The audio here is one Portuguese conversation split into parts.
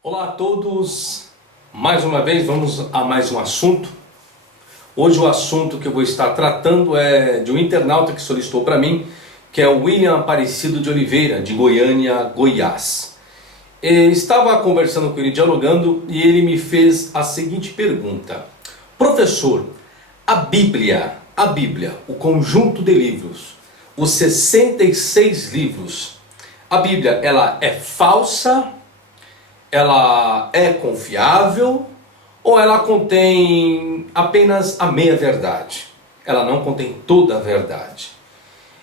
Olá a todos, mais uma vez vamos a mais um assunto. Hoje o assunto que eu vou estar tratando é de um internauta que solicitou para mim, que é o William Aparecido de Oliveira, de Goiânia, Goiás. Estava conversando com ele, dialogando, e ele me fez a seguinte pergunta: professor, a Bíblia, o conjunto de livros, os 66 livros, a Bíblia, ela é falsa? Ela é confiável ou ela contém apenas a meia verdade? Ela não contém toda a verdade.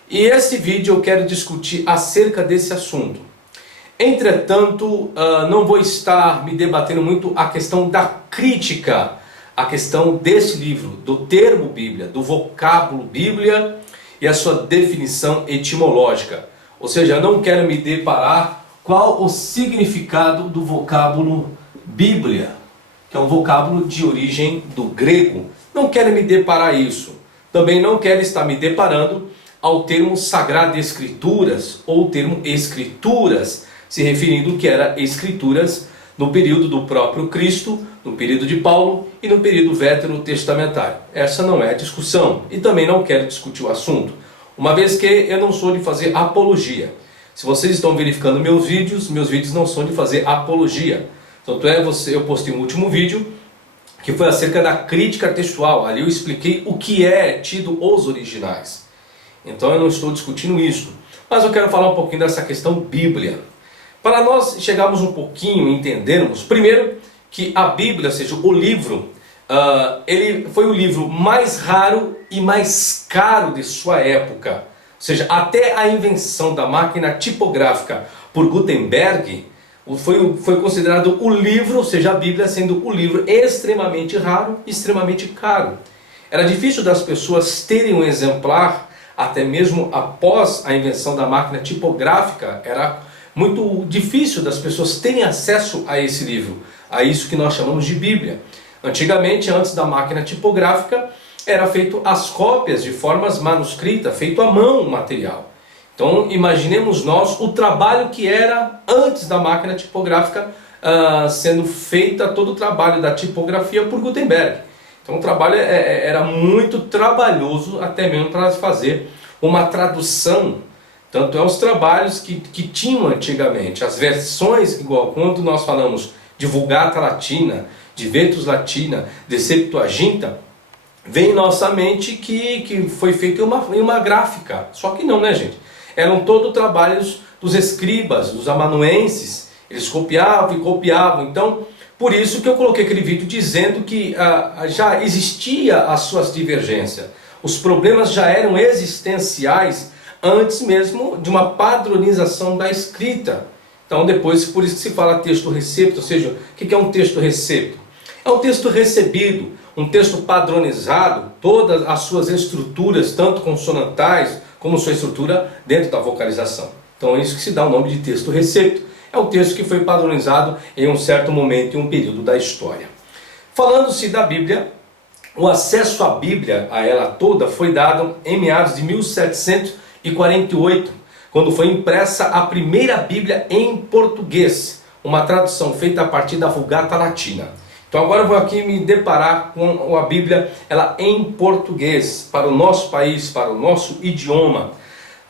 E esse vídeo eu quero discutir acerca desse assunto. Entretanto, não vou estar me debatendo muito a questão da crítica, a questão desse livro, do termo Bíblia, do vocábulo Bíblia e a sua definição etimológica. Ou seja, eu não quero me deparar qual o significado do vocábulo Bíblia, que é um vocábulo de origem do grego. Não quero me deparar isso. Também não quero estar me deparando ao termo Sagrada Escrituras ou termo Escrituras, se referindo ao que era Escrituras no período do próprio Cristo, no período de Paulo e no período veterotestamentário. Essa não é a discussão e também não quero discutir o assunto, uma vez que eu não sou de fazer apologia. Se vocês estão verificando meus vídeos não são de fazer apologia. Tanto é, eu postei um último vídeo que foi acerca da crítica textual. Ali eu expliquei o que é tido os originais. Então eu não estou discutindo isso. Mas eu quero falar um pouquinho dessa questão Bíblia. Para nós chegarmos um pouquinho e entendermos, primeiro, que a Bíblia, ou seja, o livro, ele foi o livro mais raro e mais caro de sua época. Ou seja, até a invenção da máquina tipográfica por Gutenberg, foi considerado o livro, ou seja, a Bíblia sendo o livro extremamente raro e extremamente caro. Era difícil das pessoas terem um exemplar, até mesmo após a invenção da máquina tipográfica, era muito difícil das pessoas terem acesso a esse livro, a isso que nós chamamos de Bíblia. Antigamente, antes da máquina tipográfica, era feito as cópias de formas manuscritas, feito à mão o material. Então imaginemos nós o trabalho que era antes da máquina tipográfica, sendo feita todo o trabalho da tipografia por Gutenberg. Então o trabalho era muito trabalhoso, até mesmo para fazer uma tradução. Tanto é os trabalhos que tinham antigamente, as versões, igual quando nós falamos de Vulgata Latina, de Vetus Latina, de Septuaginta, vem em nossa mente que foi feita uma gráfica. Só que não, né, gente? Eram todos trabalhos dos escribas, dos amanuenses. Eles copiavam e copiavam. Então, por isso que eu coloquei aquele vídeo dizendo que já existia as suas divergências. Os problemas já eram existenciais antes mesmo de uma padronização da escrita. Então, depois, por isso que se fala texto recepto. Ou seja, o que é um texto recepto? É um texto recebido, um texto padronizado, todas as suas estruturas, tanto consonantais como sua estrutura dentro da vocalização. Então é isso que se dá o nome de texto recepto. É um texto que foi padronizado em um certo momento, em um período da história. Falando-se da Bíblia, o acesso à Bíblia, a ela toda, foi dado em meados de 1748, quando foi impressa a primeira Bíblia em português, uma tradução feita a partir da Vulgata Latina. Então agora eu vou aqui me deparar com a Bíblia ela em português, para o nosso país, para o nosso idioma.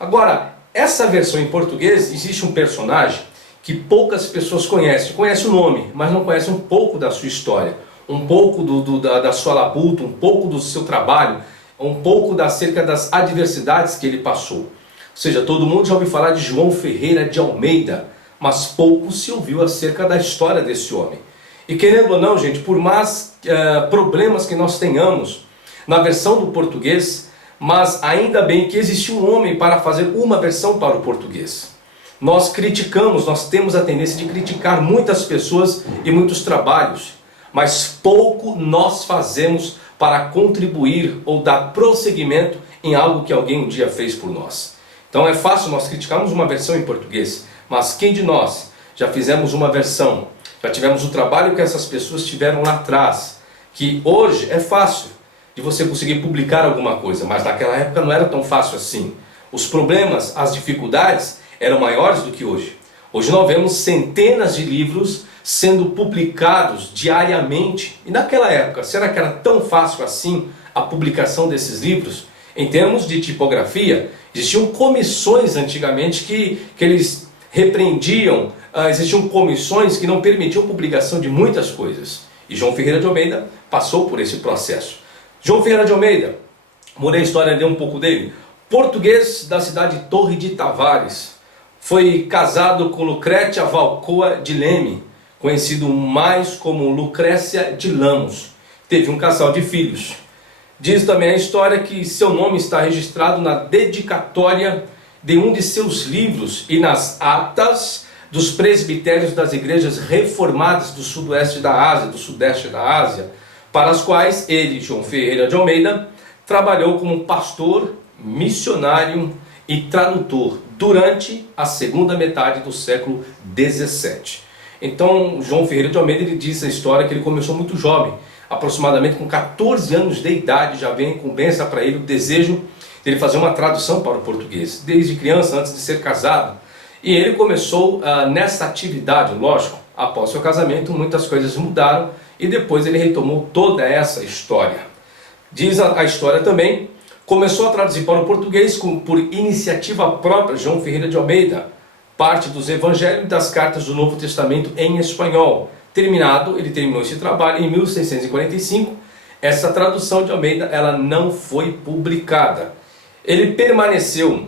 Agora, essa versão em português, existe um personagem que poucas pessoas conhecem. Conhece o nome, mas não conhece um pouco da sua história, um pouco da sua labuta, um pouco do seu trabalho, um pouco acerca das adversidades que ele passou. Ou seja, todo mundo já ouviu falar de João Ferreira de Almeida, mas pouco se ouviu acerca da história desse homem. E querendo ou não, gente, por mais problemas que nós tenhamos na versão do português, mas ainda bem que existiu um homem para fazer uma versão para o português. Nós criticamos, nós temos a tendência de criticar muitas pessoas e muitos trabalhos, mas pouco nós fazemos para contribuir ou dar prosseguimento em algo que alguém um dia fez por nós. Então é fácil nós criticarmos uma versão em português, mas quem de nós já fizemos uma versão? Já tivemos o trabalho que essas pessoas tiveram lá atrás, que hoje é fácil de você conseguir publicar alguma coisa, mas naquela época não era tão fácil assim. Os problemas, as dificuldades eram maiores do que hoje. Hoje nós vemos centenas de livros sendo publicados diariamente. E naquela época, será que era tão fácil assim a publicação desses livros? Em termos de tipografia, existiam comissões antigamente que eles repreendiam, existiam comissões que não permitiam publicação de muitas coisas. E João Ferreira de Almeida passou por esse processo. João Ferreira de Almeida, mudei a história de um pouco dele, português da cidade de Torre de Tavares, foi casado com Lucrécia Valcoa de Leme, conhecido mais como Lucrécia de Lamos. Teve um casal de filhos. Diz também a história que seu nome está registrado na dedicatória de um de seus livros e nas atas dos presbitérios das igrejas reformadas do sudoeste da Ásia, do sudeste da Ásia, para as quais ele, João Ferreira de Almeida, trabalhou como pastor, missionário e tradutor durante a segunda metade do século XVII. Então, João Ferreira de Almeida, ele diz a história que ele começou muito jovem, aproximadamente com 14 anos de idade, já vem incumbência para ele o desejo de ele fazer uma tradução para o português, desde criança, antes de ser casado. E ele começou nessa atividade, lógico, após seu casamento, muitas coisas mudaram e depois ele retomou toda essa história. Diz a história também, começou a traduzir para o português por iniciativa própria, João Ferreira de Almeida, parte dos evangelhos e das cartas do Novo Testamento em espanhol. Ele terminou esse trabalho em 1645. Essa tradução de Almeida, ela não foi publicada. Ele permaneceu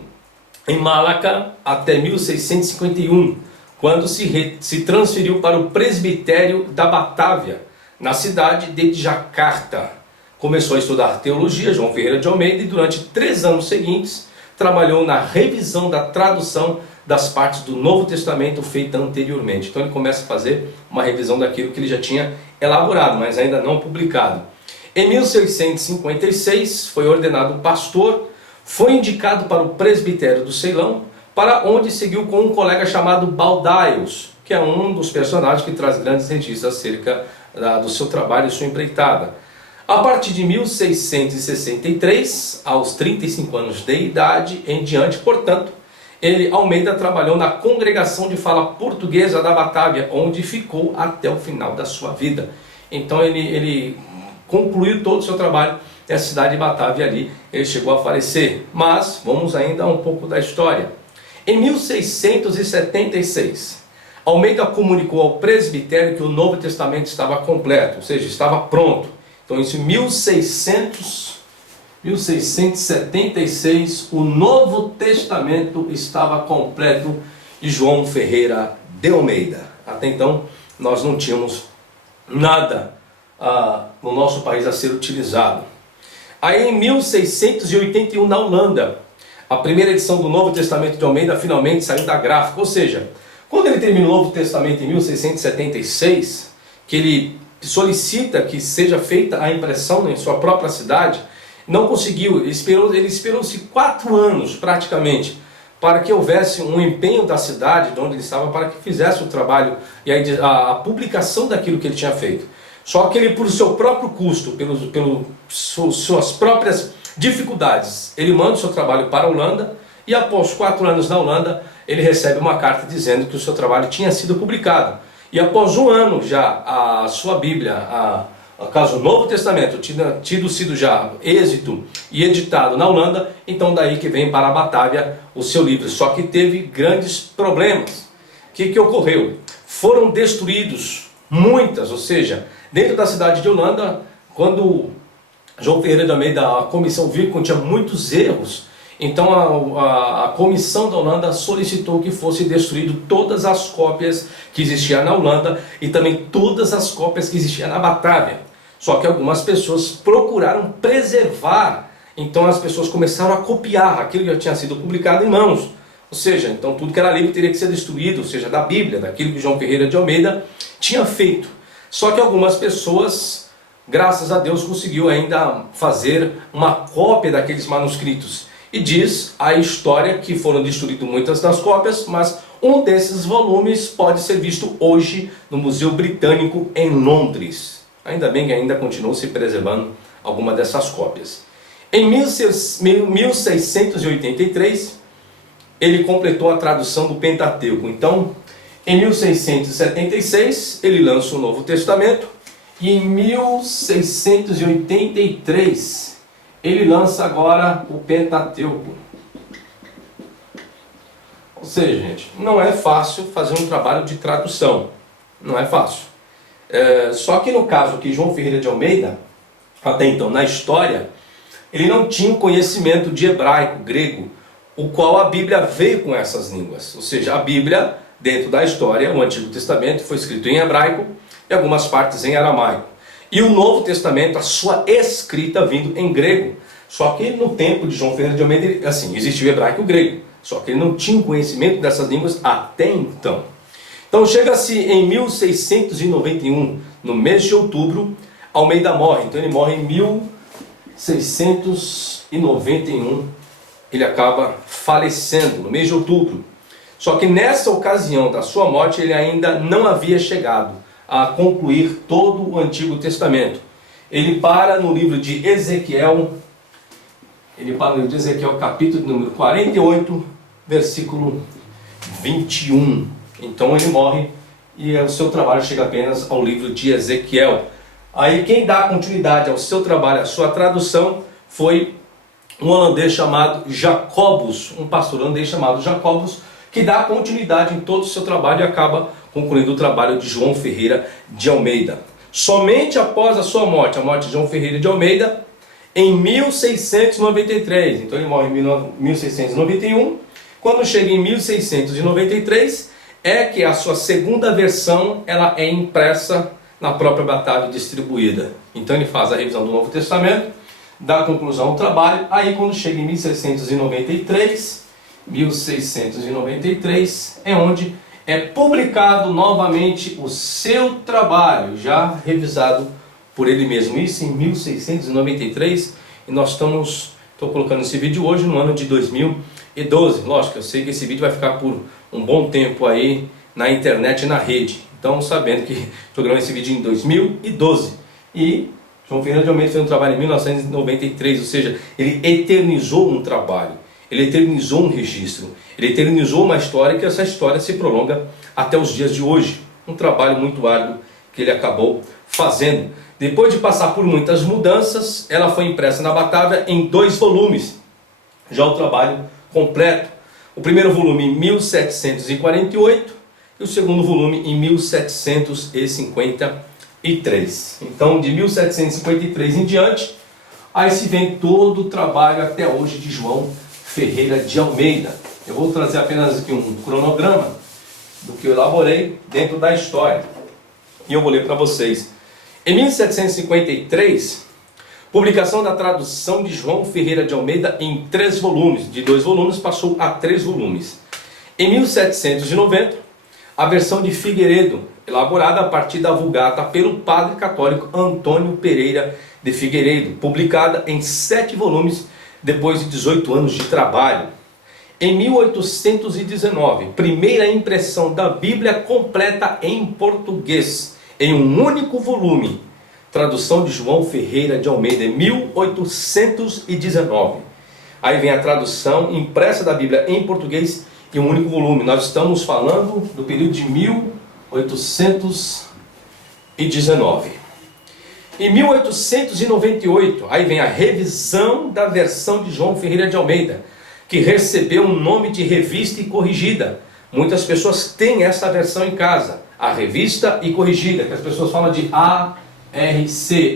em Malaca até 1651, quando se transferiu para o presbitério da Batávia, na cidade de Jacarta. Começou a estudar teologia, João Ferreira de Almeida, e durante 3 anos seguintes trabalhou na revisão da tradução das partes do Novo Testamento feita anteriormente. Então ele começa a fazer uma revisão daquilo que ele já tinha elaborado, mas ainda não publicado. Em 1656 foi ordenado pastor, foi indicado para o presbitério do Ceilão, para onde seguiu com um colega chamado Baldaios, que é um dos personagens que traz grandes registros acerca do seu trabalho e sua empreitada. A partir de 1663, aos 35 anos de idade em diante, portanto, Almeida trabalhou na congregação de fala portuguesa da Batávia, onde ficou até o final da sua vida. Então ele concluiu todo o seu trabalho nessa cidade de Batávia ali, ele chegou a falecer. Mas vamos ainda um pouco da história. Em 1676, Almeida comunicou ao presbitério que o Novo Testamento estava completo, ou seja, estava pronto. Então em 1676, o Novo Testamento estava completo de João Ferreira de Almeida. Até então, nós não tínhamos nada no nosso país a ser utilizado. Aí em 1681, na Holanda, a primeira edição do Novo Testamento de Almeida finalmente saiu da gráfica. Ou seja, quando ele termina o Novo Testamento em 1676, que ele solicita que seja feita a impressão em sua própria cidade, não conseguiu. Ele esperou-se 4 anos praticamente para que houvesse um empenho da cidade de onde ele estava para que fizesse o trabalho e a publicação daquilo que ele tinha feito. Só que ele, por seu próprio custo, suas próprias dificuldades, ele manda o seu trabalho para a Holanda e após 4 anos na Holanda ele recebe uma carta dizendo que o seu trabalho tinha sido publicado. E após 1 ano já a sua Bíblia, caso o Novo Testamento tido sido já êxito e editado na Holanda, então daí que vem para a Batávia o seu livro. Só que teve grandes problemas. O que ocorreu? Foram destruídos muitas, ou seja, dentro da cidade de Holanda, quando João Ferreira de Almeida, a comissão viu que continha muitos erros, então a comissão da Holanda solicitou que fosse destruído todas as cópias que existiam na Holanda e também todas as cópias que existiam na Batávia. Só que algumas pessoas procuraram preservar, então as pessoas começaram a copiar aquilo que já tinha sido publicado em mãos. Ou seja, então tudo que era livro teria que ser destruído, ou seja, da Bíblia, daquilo que João Ferreira de Almeida tinha feito. Só que algumas pessoas, graças a Deus, conseguiu ainda fazer uma cópia daqueles manuscritos. E diz a história que foram destruídas muitas das cópias, mas um desses volumes pode ser visto hoje no Museu Britânico em Londres. Ainda bem que ainda continuou se preservando alguma dessas cópias. Em 1683, ele completou a tradução do Pentateuco. Então, Em 1676 ele lança o Novo Testamento e em 1683 ele lança agora o Pentateuco. Ou seja, gente, não é fácil fazer um trabalho de tradução, não é fácil. Só que no caso aqui, João Ferreira de Almeida, até então na história, ele não tinha conhecimento de hebraico, grego, o qual a Bíblia veio com essas línguas. Ou seja, a Bíblia, dentro da história, o Antigo Testamento foi escrito em hebraico e algumas partes em aramaico. E o Novo Testamento, a sua escrita vindo em grego. Só que no tempo de João Ferreira de Almeida, assim, existia o hebraico e o grego. Só que ele não tinha conhecimento dessas línguas até então. Então chega-se em 1691, no mês de outubro, Almeida morre. Então ele morre em 1691, ele acaba falecendo no mês de outubro. Só que nessa ocasião da sua morte ele ainda não havia chegado a concluir todo o Antigo Testamento. Ele para no livro de Ezequiel, capítulo número 48, versículo 21. Então ele morre e o seu trabalho chega apenas ao livro de Ezequiel. Aí quem dá continuidade ao seu trabalho, à sua tradução, foi um holandês chamado Jacobus, um pastor holandês chamado Jacobus, que dá continuidade em todo o seu trabalho e acaba concluindo o trabalho de João Ferreira de Almeida. Somente após a sua morte, a morte de João Ferreira de Almeida, em 1693, então ele morre em 1691, quando chega em 1693, é que a sua segunda versão ela é impressa na própria Batália e distribuída. Então ele faz a revisão do Novo Testamento, dá conclusão ao trabalho, aí quando chega em 1693 é onde é publicado novamente o seu trabalho, já revisado por ele mesmo. Isso em 1693, e nós estou colocando esse vídeo hoje no ano de 2012. Lógico, eu sei que esse vídeo vai ficar por um bom tempo aí na internet e na rede. Então, sabendo que estou gravando esse vídeo em 2012. E João Ferreira de Almeida fez um trabalho em 1993, ou seja, ele eternizou um trabalho, ele eternizou um registro, ele eternizou uma história, que essa história se prolonga até os dias de hoje. Um trabalho muito árduo que ele acabou fazendo. Depois de passar por muitas mudanças, ela foi impressa na Batávia em 2 volumes, já o trabalho completo. O primeiro volume em 1748 e o segundo volume em 1753. Então, de 1753 em diante, aí se vem todo o trabalho até hoje de João Ferreira de Almeida. Eu vou trazer apenas aqui um cronograma do que eu elaborei dentro da história. E eu vou ler para vocês. Em 1753, publicação da tradução de João Ferreira de Almeida em 3 volumes. De 2 volumes passou a 3 volumes. Em 1790, a versão de Figueiredo, elaborada a partir da Vulgata pelo padre católico Antônio Pereira de Figueiredo, publicada em 7 volumes depois de 18 anos de trabalho. Em 1819, primeira impressão da Bíblia completa em português, em um único volume. Tradução de João Ferreira de Almeida, em 1819. Aí vem a tradução impressa da Bíblia em português em um único volume. Nós estamos falando do período de 1819. Em 1898, aí vem a revisão da versão de João Ferreira de Almeida, que recebeu um nome de Revista e Corrigida. Muitas pessoas têm essa versão em casa, a Revista e Corrigida, que as pessoas falam de ARC,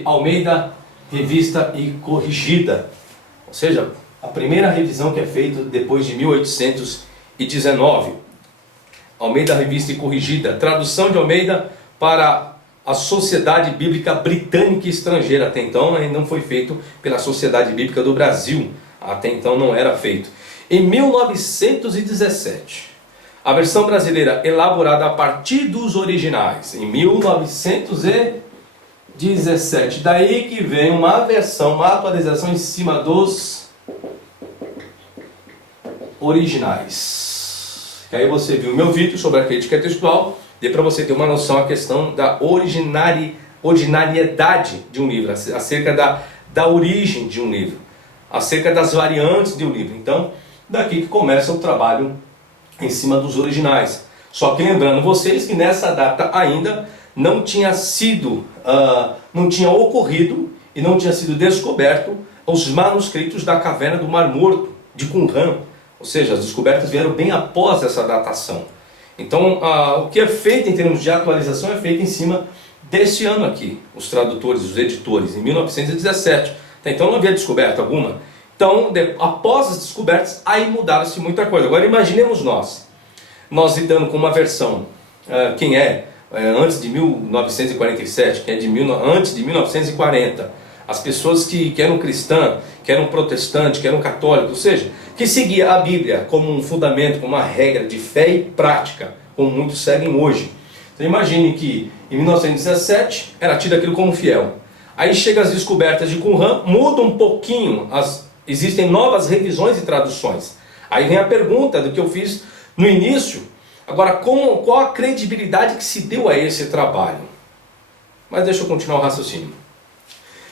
Almeida, Revista e Corrigida. Ou seja, a primeira revisão que é feita depois de 1819. Almeida, Revista e Corrigida. Tradução de Almeida para a Sociedade Bíblica Britânica e Estrangeira. Até então não foi feito pela Sociedade Bíblica do Brasil. Até então não era feito. Em 1917, a versão brasileira elaborada a partir dos originais. Em 1917. Daí que vem uma versão, uma atualização em cima dos originais. E aí você viu o meu vídeo sobre a crítica textual. Dê para você ter uma noção a questão da originariedade de um livro, acerca da origem de um livro, acerca das variantes de um livro. Então, daqui que começa o trabalho em cima dos originais. Só que lembrando vocês que nessa data ainda não tinha sido, não tinha ocorrido e não tinha sido descoberto os manuscritos da caverna do Mar Morto, de Qumran. Ou seja, as descobertas vieram bem após essa datação. Então, o que é feito em termos de atualização é feito em cima deste ano aqui. Os tradutores, os editores, em 1917. Então não havia descoberta alguma. Então, após as descobertas, aí mudaram-se muita coisa. Agora imaginemos nós lidando com uma versão, quem é antes de 1947, quem é antes de 1940, as pessoas que eram cristãs, que eram protestantes, que eram católicos, ou seja, que seguia a Bíblia como um fundamento, como uma regra de fé e prática, como muitos seguem hoje. Então imagine que em 1917 era tido aquilo como fiel. Aí chega as descobertas de Qumran, muda um pouquinho, existem novas revisões e traduções. Aí vem a pergunta do que eu fiz no início. Agora, qual a credibilidade que se deu a esse trabalho? Mas deixa eu continuar o raciocínio.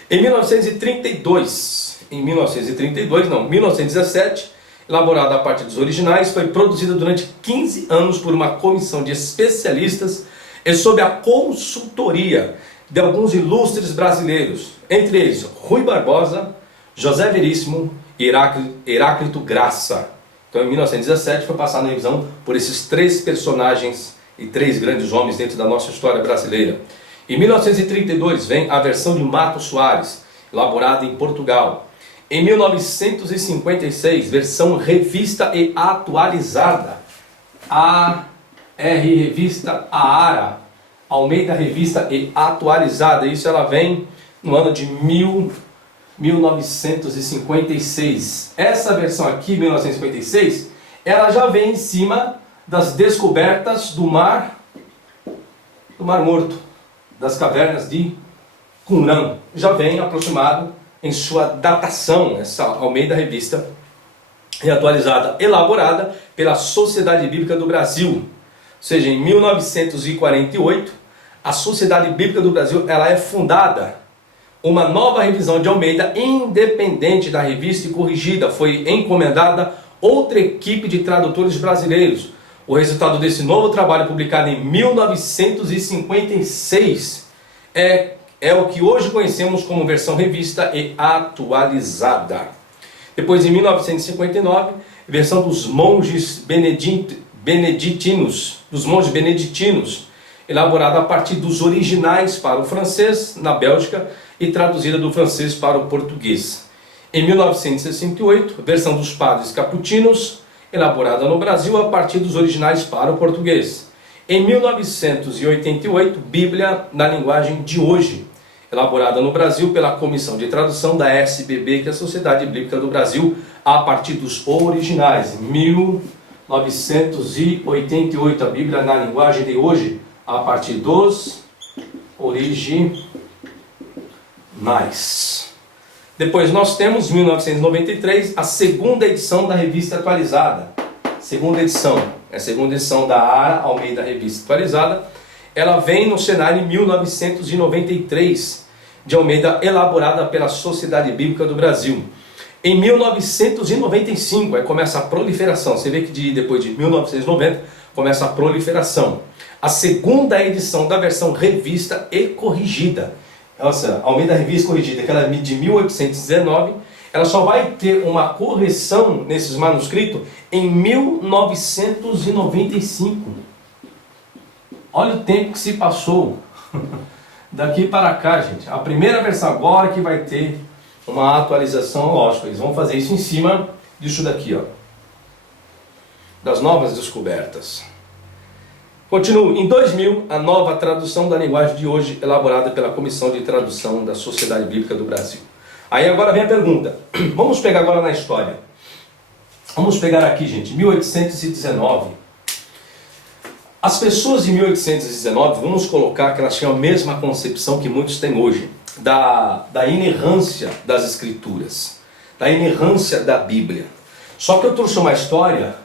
Em 1917, elaborada a partir dos originais, foi produzida durante 15 anos por uma comissão de especialistas e sob a consultoria de alguns ilustres brasileiros, entre eles Rui Barbosa, José Veríssimo e Heráclito Graça. Então em 1917 foi passada a revisão por esses três personagens e três grandes homens dentro da nossa história brasileira. Em 1932 vem a versão de Matos Soares, elaborada em Portugal. Em 1956, versão revista e atualizada. Revista AARA, Almeida Revista e Atualizada. Isso ela vem no ano de 1956. Essa versão aqui, 1956, ela já vem em cima das descobertas do Mar Morto, das cavernas de Qumran. Já vem aproximado em sua datação, essa Almeida Revista e Atualizada, elaborada pela Sociedade Bíblica do Brasil. Ou seja, em 1948, a Sociedade Bíblica do Brasil ela é fundada. Uma nova revisão de Almeida, independente da revista e corrigida, foi encomendada outra equipe de tradutores brasileiros. O resultado desse novo trabalho, publicado em 1956, é o que hoje conhecemos como versão revista e atualizada. Depois, em 1959, versão dos monges beneditinos, elaborada a partir dos originais para o francês na Bélgica e traduzida do francês para o português. Em 1968, versão dos padres capuchinos, elaborada no Brasil a partir dos originais para o português. Em 1988, Bíblia na linguagem de hoje, elaborada no Brasil pela Comissão de Tradução da SBB, que é a Sociedade Bíblica do Brasil, a partir dos originais. 1988, a Bíblia na linguagem de hoje, a partir dos originais. Depois nós temos, 1993, a segunda edição da revista atualizada. Segunda edição, é a segunda edição da AARA, Almeida Revista Atualizada. Ela vem no cenário em 1993, de Almeida, elaborada pela Sociedade Bíblica do Brasil. Em 1995, aí começa a proliferação. Você vê que depois de 1990, começa a proliferação. A segunda edição da versão revista e corrigida. Nossa, Almeida Revista Corrigida, que ela é de 1819, ela só vai ter uma correção nesses manuscritos em 1995. Olha o tempo que se passou daqui para cá, gente. A primeira versão agora que vai ter uma atualização, lógico, eles vão fazer isso em cima disso daqui, ó, das novas descobertas. Continuo. Em 2000, a nova tradução da linguagem de hoje, elaborada pela Comissão de Tradução da Sociedade Bíblica do Brasil. Aí agora vem a pergunta. Vamos pegar agora na história. Vamos pegar aqui, gente, 1819. As pessoas de 1819, vamos colocar que elas tinham a mesma concepção que muitos têm hoje, da inerrância das Escrituras, da inerrância da Bíblia. Só que eu trouxe uma história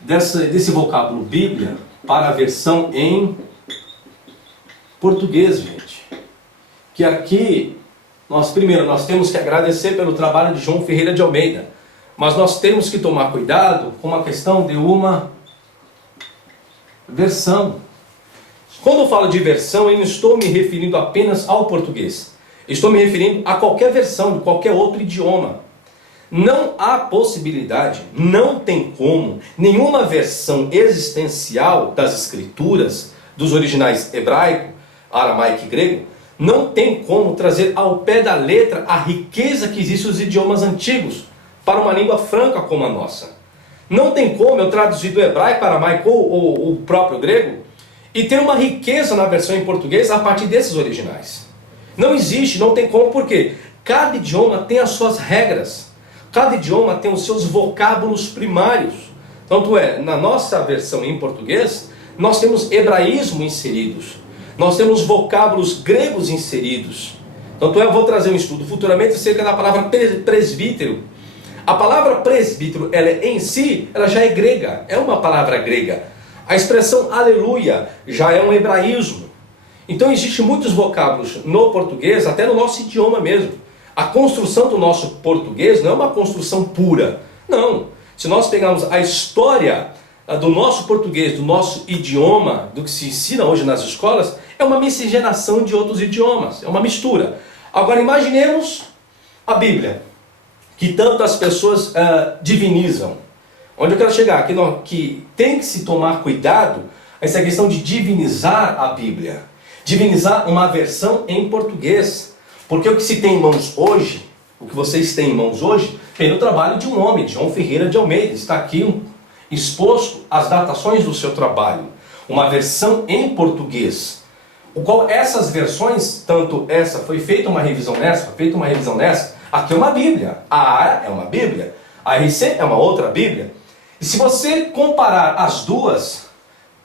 desse vocábulo Bíblia para a versão em português, gente. Que aqui, nós temos que agradecer pelo trabalho de João Ferreira de Almeida, mas nós temos que tomar cuidado com uma questão de uma versão. Quando eu falo de versão, eu não estou me referindo apenas ao português. Estou me referindo a qualquer versão de qualquer outro idioma. Não há possibilidade, não tem como, nenhuma versão existencial das escrituras, dos originais hebraico, aramaico e grego, não tem como trazer ao pé da letra a riqueza que existe nos idiomas antigos para uma língua franca como a nossa. Não tem como eu traduzir do hebraico, aramaico ou o próprio grego e ter uma riqueza na versão em português a partir desses originais. Não existe, não tem como, porque cada idioma tem as suas regras. Cada idioma tem os seus vocábulos primários. Tanto é, na nossa versão em português, nós temos hebraísmo inseridos. Nós temos vocábulos gregos inseridos. Tanto é, eu vou trazer um estudo futuramente acerca da palavra presbítero. A palavra presbítero, ela em si, ela já é grega. É uma palavra grega. A expressão aleluia já é um hebraísmo. Então existem muitos vocábulos no português, até no nosso idioma mesmo. A construção do nosso português não é uma construção pura. Não. Se nós pegarmos a história do nosso português, do nosso idioma, do que se ensina hoje nas escolas, é uma miscigenação de outros idiomas. É uma mistura. Agora imaginemos a Bíblia, que tantas pessoas divinizam. Onde eu quero chegar? Que tem que se tomar cuidado essa questão de divinizar a Bíblia. Divinizar uma versão em português. Porque o que se tem em mãos hoje, o que vocês têm em mãos hoje, vem do trabalho de um homem, João Ferreira de Almeida. Está aqui exposto as datações do seu trabalho. Uma versão em português. O qual essas versões, tanto essa foi feita uma revisão nessa, foi feita uma revisão nessa. Aqui é uma Bíblia. A ARA é uma Bíblia. A RC é uma outra Bíblia. E se você comparar as duas,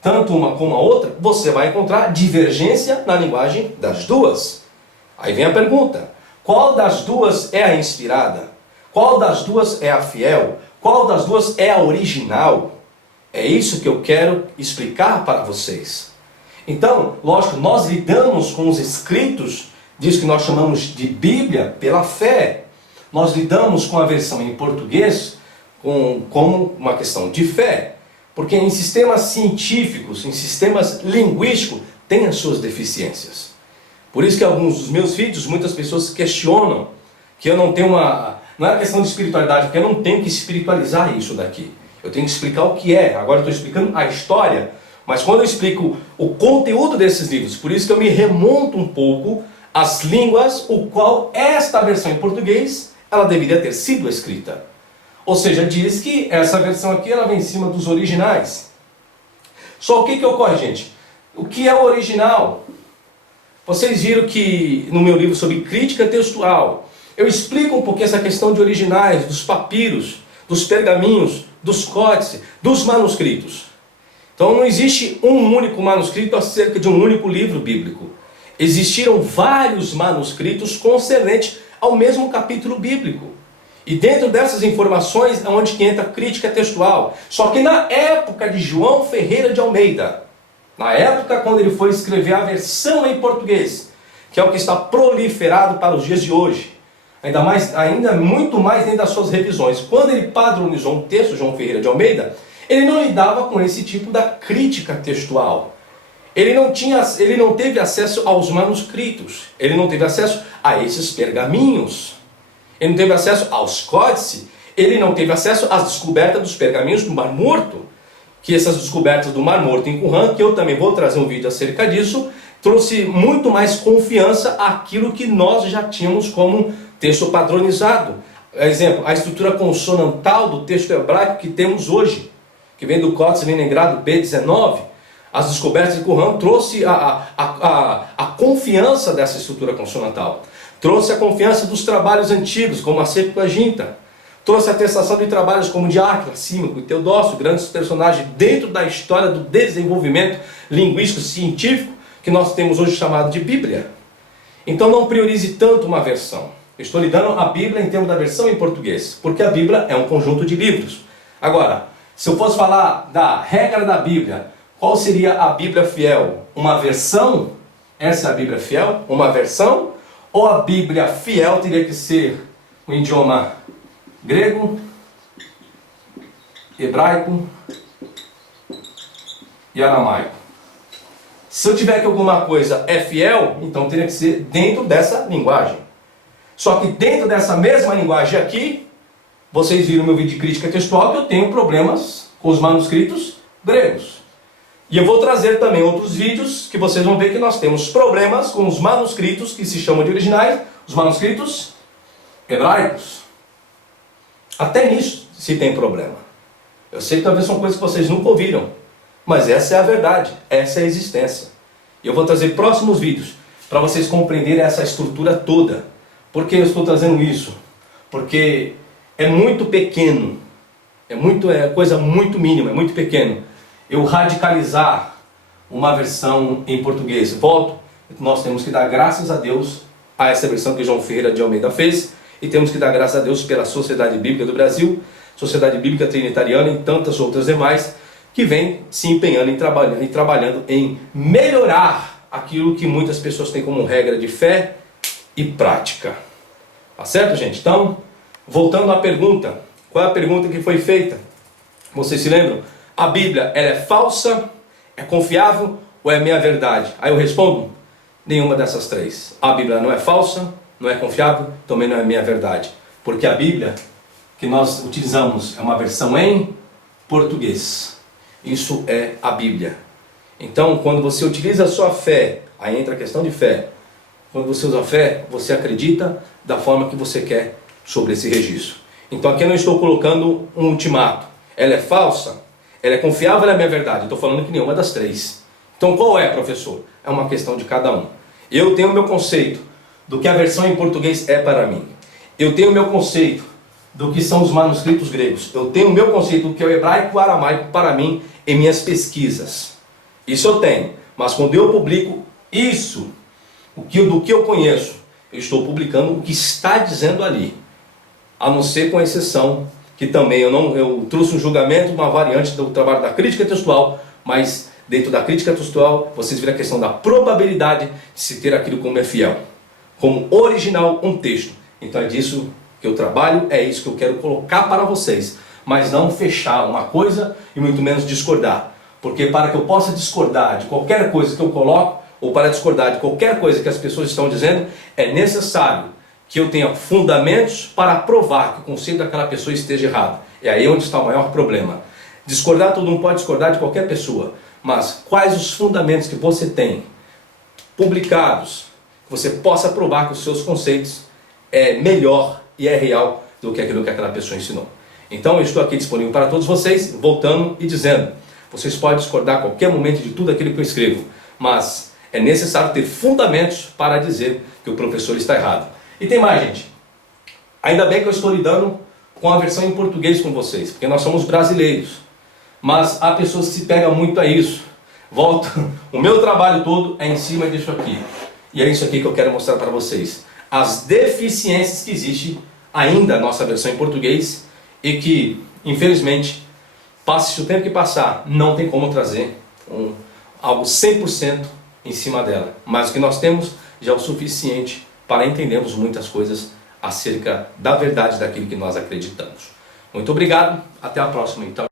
tanto uma como a outra, você vai encontrar divergência na linguagem das duas. Aí vem a pergunta: qual das duas é a inspirada? Qual das duas é a fiel? Qual das duas é a original? É isso que eu quero explicar para vocês. Então, lógico, nós lidamos com os escritos disso que nós chamamos de Bíblia pela fé. Nós lidamos com a versão em português como uma questão de fé. Porque em sistemas científicos, em sistemas linguísticos, tem as suas deficiências. Por isso que alguns dos meus vídeos, muitas pessoas questionam que eu não tenho uma... Não é questão de espiritualidade, porque eu não tenho que espiritualizar isso daqui. Eu tenho que explicar o que é. Agora eu estou explicando a história, mas quando eu explico o conteúdo desses livros, por isso que eu me remonto um pouco às línguas, o qual esta versão em português, ela deveria ter sido escrita. Ou seja, diz que essa versão aqui, ela vem em cima dos originais. Só o que ocorre, gente? O que é o original? Vocês viram que no meu livro sobre crítica textual, eu explico um pouquinho essa questão de originais, dos papiros, dos pergaminhos, dos códices, dos manuscritos. Então não existe um único manuscrito acerca de um único livro bíblico. Existiram vários manuscritos concernentes ao mesmo capítulo bíblico. E dentro dessas informações é onde que entra a crítica textual. Só que na época de João Ferreira de Almeida, na época quando ele foi escrever a versão em português, que é o que está proliferado para os dias de hoje, ainda muito mais dentro das suas revisões, quando ele padronizou um texto, João Ferreira de Almeida, ele não lidava com esse tipo da crítica textual. Ele não teve acesso aos manuscritos, ele não teve acesso a esses pergaminhos, ele não teve acesso aos códices, ele não teve acesso às descobertas dos pergaminhos do Mar Morto, que essas descobertas do Mar Morto em Qumran, que eu também vou trazer um vídeo acerca disso, trouxe muito mais confiança àquilo que nós já tínhamos como texto padronizado. Exemplo, a estrutura consonantal do texto hebraico que temos hoje, que vem do Códice Leningrado B19, as descobertas de Qumran trouxe a confiança dessa estrutura consonantal. Trouxe a confiança dos trabalhos antigos, como a Septuaginta. Trouxe a atestação de trabalhos como de Áquila, Símaco e Teodócio, grandes personagens dentro da história do desenvolvimento linguístico científico que nós temos hoje chamado de Bíblia. Então não priorize tanto uma versão. Eu estou lidando a Bíblia em termos da versão em português, porque a Bíblia é um conjunto de livros. Agora, se eu fosse falar da regra da Bíblia, qual seria a Bíblia fiel? Uma versão? Essa é a Bíblia fiel? Uma versão? Ou a Bíblia fiel teria que ser o idioma grego, hebraico, e aramaico. Se eu tiver que alguma coisa é fiel, então teria que ser dentro dessa linguagem. Só que dentro dessa mesma linguagem aqui, vocês viram meu vídeo de crítica textual que eu tenho problemas com os manuscritos gregos. E eu vou trazer também outros vídeos que vocês vão ver que nós temos problemas com os manuscritos que se chamam de originais, os manuscritos hebraicos. Até nisso se tem problema. Eu sei que talvez são coisas que vocês nunca ouviram, mas essa é a verdade, essa é a existência. E eu vou trazer próximos vídeos para vocês compreenderem essa estrutura toda. Por que eu estou trazendo isso? Porque é muito pequeno, é coisa muito mínima, é muito pequeno. Eu radicalizar uma versão em português. Volto, nós temos que dar graças a Deus a essa versão que João Ferreira de Almeida fez, e temos que dar graças a Deus pela Sociedade Bíblica do Brasil, Sociedade Bíblica Trinitariana e tantas outras demais, que vem se empenhando e trabalhando em melhorar aquilo que muitas pessoas têm como regra de fé e prática. Tá certo, gente? Então, voltando à pergunta, qual é a pergunta que foi feita? Vocês se lembram? A Bíblia, ela é falsa, é confiável ou é meia verdade? Aí eu respondo, nenhuma dessas três. A Bíblia não é falsa, não é confiável, também não é meia verdade. Porque a Bíblia que nós utilizamos é uma versão em português. Isso é a Bíblia. Então, quando você utiliza a sua fé, aí entra a questão de fé. Quando você usa a fé, você acredita da forma que você quer sobre esse registro. Então aqui eu não estou colocando um ultimato. Ela é falsa? Ela é confiável ou ela é minha verdade? Estou falando que nenhuma das três. Então qual é, professor? É uma questão de cada um. Eu tenho o meu conceito do que a versão em português é para mim. Eu tenho o meu conceito do que são os manuscritos gregos. Eu tenho o meu conceito do que é o hebraico e o aramaico para mim em minhas pesquisas. Isso eu tenho. Mas quando eu publico isso, do que eu conheço, eu estou publicando o que está dizendo ali. A não ser com a exceção que também eu trouxe um julgamento, uma variante do trabalho da crítica textual, mas dentro da crítica textual vocês viram a questão da probabilidade de se ter aquilo como é fiel, como original um texto. Então é disso que eu trabalho, é isso que eu quero colocar para vocês, mas não fechar uma coisa e muito menos discordar, porque para que eu possa discordar de qualquer coisa que eu coloco, ou para discordar de qualquer coisa que as pessoas estão dizendo, é necessário que eu tenha fundamentos para provar que o conceito daquela pessoa esteja errado. É aí onde está o maior problema. Discordar, todo mundo pode discordar de qualquer pessoa, mas quais os fundamentos que você tem publicados, que você possa provar que os seus conceitos é melhor e é real do que aquilo que aquela pessoa ensinou. Então eu estou aqui disponível para todos vocês, voltando e dizendo, vocês podem discordar a qualquer momento de tudo aquilo que eu escrevo, mas é necessário ter fundamentos para dizer que o professor está errado. E tem mais, gente. Ainda bem que eu estou lidando com a versão em português com vocês, porque nós somos brasileiros. Mas há pessoas que se pegam muito a isso. Volto, o meu trabalho todo é em cima disso aqui. E é isso aqui que eu quero mostrar para vocês. As deficiências que existem ainda na nossa versão em português e que, infelizmente, passe o tempo que passar, não tem como trazer algo 100% em cima dela. Mas o que nós temos já é o suficiente para entendermos muitas coisas acerca da verdade daquilo que nós acreditamos. Muito obrigado, até a próxima então.